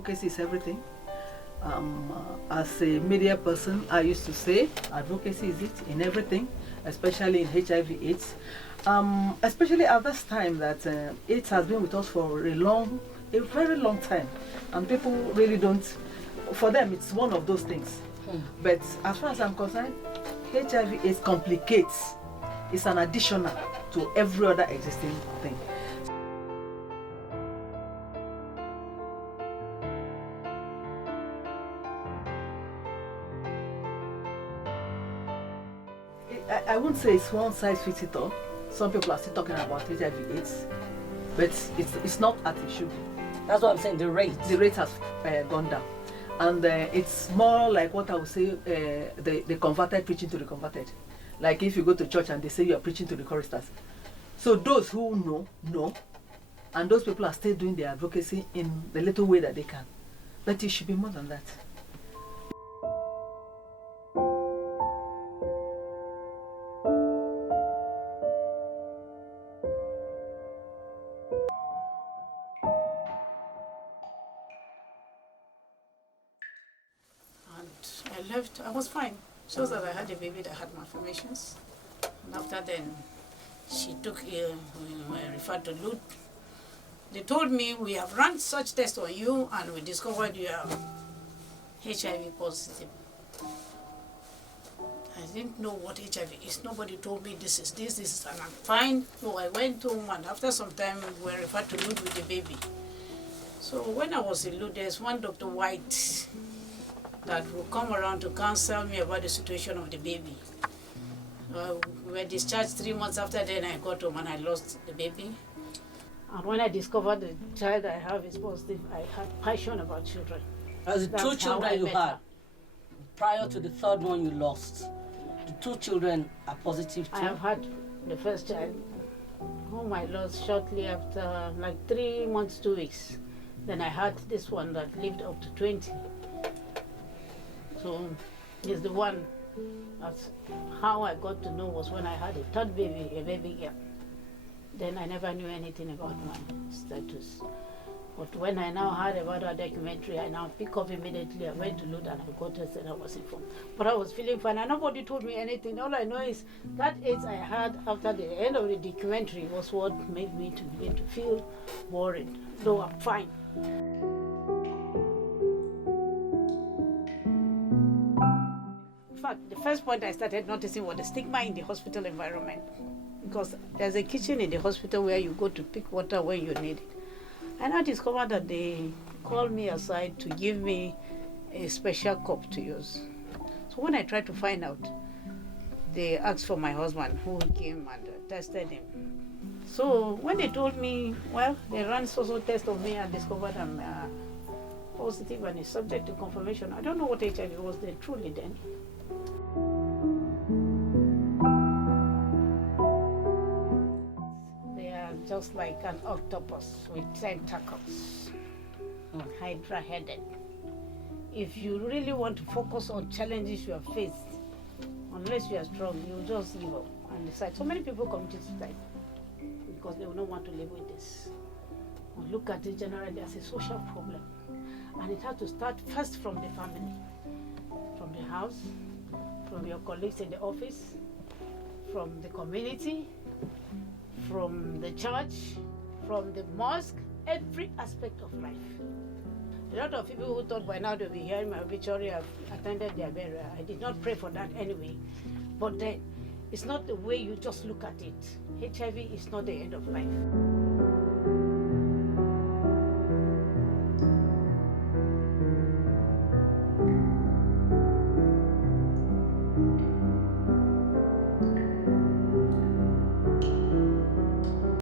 advocacy is everything. As a media person, I used to say advocacy is it in everything, especially in HIV/AIDS. Especially at this time that AIDS has been with us for a very long time, and people really don't. For them, it's one of those things. But as far as I'm concerned, HIV/AIDS complicates. It's an additional to every other existing thing. I wouldn't say it's one size fits it all. Some people are still talking about HIV/AIDS, but it's not at issue. That's what I'm saying. The rate has gone down, and it's more like what I would say: the converted preaching to the converted. Like if you go to church and they say you are preaching to the choristers. So those who know, and those people are still doing their advocacy in the little way that they can. But it should be more than that. I left, I was fine. Shows that I had a baby that had malformations. And after then, she took, referred to Lud. They told me, we have run such tests on you and we discovered you are HIV positive. I didn't know what HIV is. Nobody told me this is, and I'm fine. So I went home, and after some time, we were referred to Lud with the baby. So when I was in Lud, there's one Dr. White that will come around to counsel me about the situation of the baby. We were discharged 3 months after. Then I got home and I lost the baby. And when I discovered the child I have is positive, I had passion about children. As the two children you had, prior to the third one you lost, the 2 children are positive too? I have had the first child, whom I lost shortly after, like 3 months, 2 weeks. Then I had this one that lived up to 20. So he's the one. That's how I got to know was when I had a third baby, a baby girl. Then I never knew anything about my status. But when I now heard about our documentary, I now pick up immediately. I went to Lud and I got tested and I was informed. But I was feeling fine and nobody told me anything. All I know is that AIDS I had after the end of the documentary was what made me to begin to feel worried, though I'm fine. In fact, the first point I started noticing was the stigma in the hospital environment. Because there's a kitchen in the hospital where you go to pick water when you need it. And I discovered that they called me aside to give me a special cup to use. So when I tried to find out, they asked for my husband, who came and tested him. So when they told me, well, they ran so test on me and discovered I'm positive and is subject to confirmation. I don't know what HIV was then, truly then. Just like an octopus with tentacles, hydra-headed. If you really want to focus on challenges you have faced, unless you are strong, you just give up and decide. So many people commit suicide because they will not want to live with this. We look at it generally as a social problem, and it has to start first from the family, from the house, from your colleagues in the office, from the community, from the church, from the mosque, every aspect of life. A lot of people who thought by now they'll be hearing my obituary have attended their burial. I did not pray for that anyway. But then, it's not the way you just look at it. HIV is not the end of life.